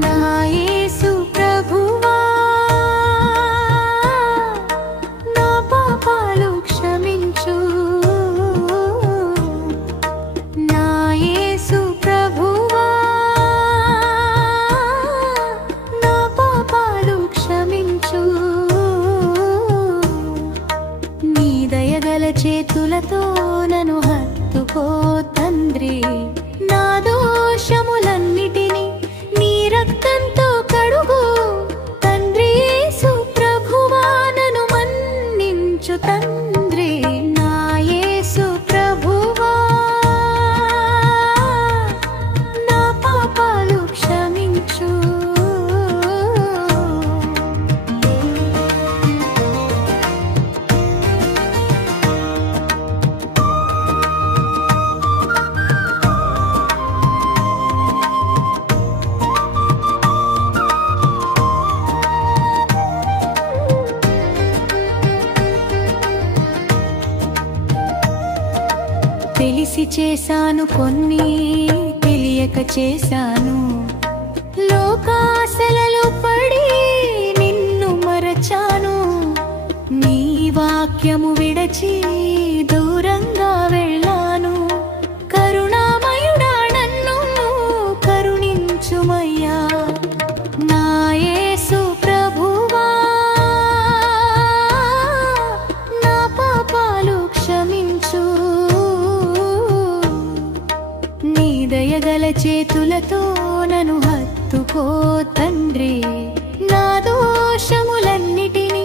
నా యేసు ప్రభువా నా పాపాలు క్షమించు నా యేసు ప్రభువా నా పాపాలు క్షమించు నీ దయగల చేతులతో నన్ను హత్తుకో తండ్రి నా దోషములన్నిటినీ నీ రక్తంతో కడుగు తండ్రి యేసు ప్రభువా నన్ను మన్నించు తండ్రి నా యేసు ప్రభువా నా పాపాలు క్షమించు తెలిసి చేశాను కొన్ని తెలియక చేశాను లోకాశలలో పడి నిన్ను మరచాను నీ వాక్యము విడచి దూరంగా వెళ్ళాను కరుణామయుడా నన్ను కరుణించుమయ్యా నా యేసు ప్రభువా నా పాపాలు క్షమించు నీ దయగల చేతులతో నన్ను హత్తుకో తండ్రి నా దోషములన్నిటినీ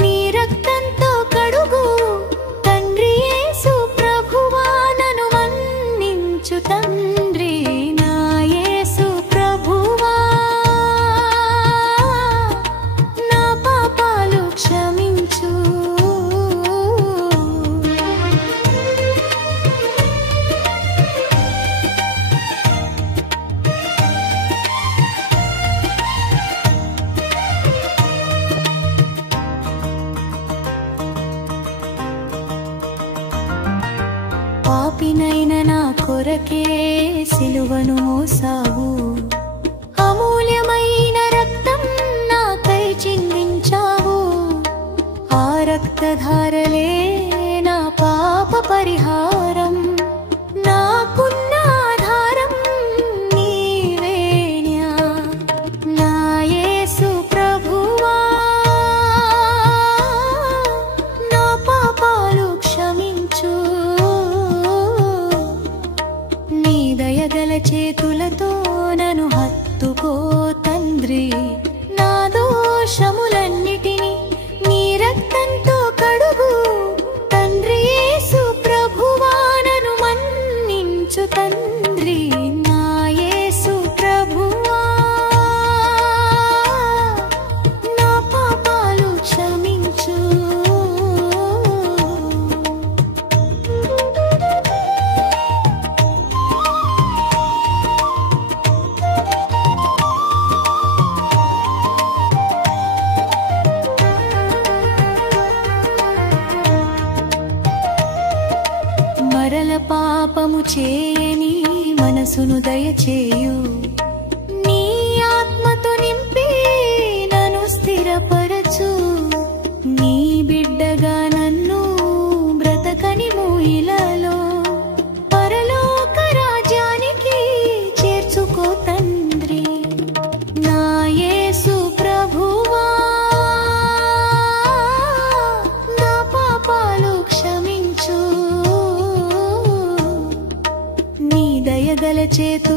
నీ రక్తంతో కడుగు తండ్రి యేసు ప్రభువా నన్ను మన్నించు తండ్రి నా యేసు ప్రభువా నా పాపాలు క్షమించు పాపినైన నా కొరకే సిలువను మోసావు అమూల్యమైన రక్తం నాకై చిందించావు ఆ రక్తధారలే నా పాప పరిహారం నాకున్న ఆధారం నీవేన్యా నా యేసు ప్రభువా నా పాపాలు క్షమించు నీ దయగల చేతులతో నన్ను హత్తుకో తండ్రి నా దోషములన్నిటినీ నీ రక్తంతో కడుగు తండ్రి యేసు ప్రభువా నన్ను మన్నించు తండ్రి నా యేసు ప్రభువా నా పాపాలు క్షమించు మరల పాపము చేయని మనసును దయచేయు నీ ఆత్మతో నింపి నన్ను స్థిరపరచు నీ బిడ్డగా నన్ను బ్రతకని మూయిలలో పరలోక రాజ్యానికి చేర్చుకో తండ్రి నా యేసు ప్రభువా నా పాపాలు క్షమించు నీ దయగల చేతు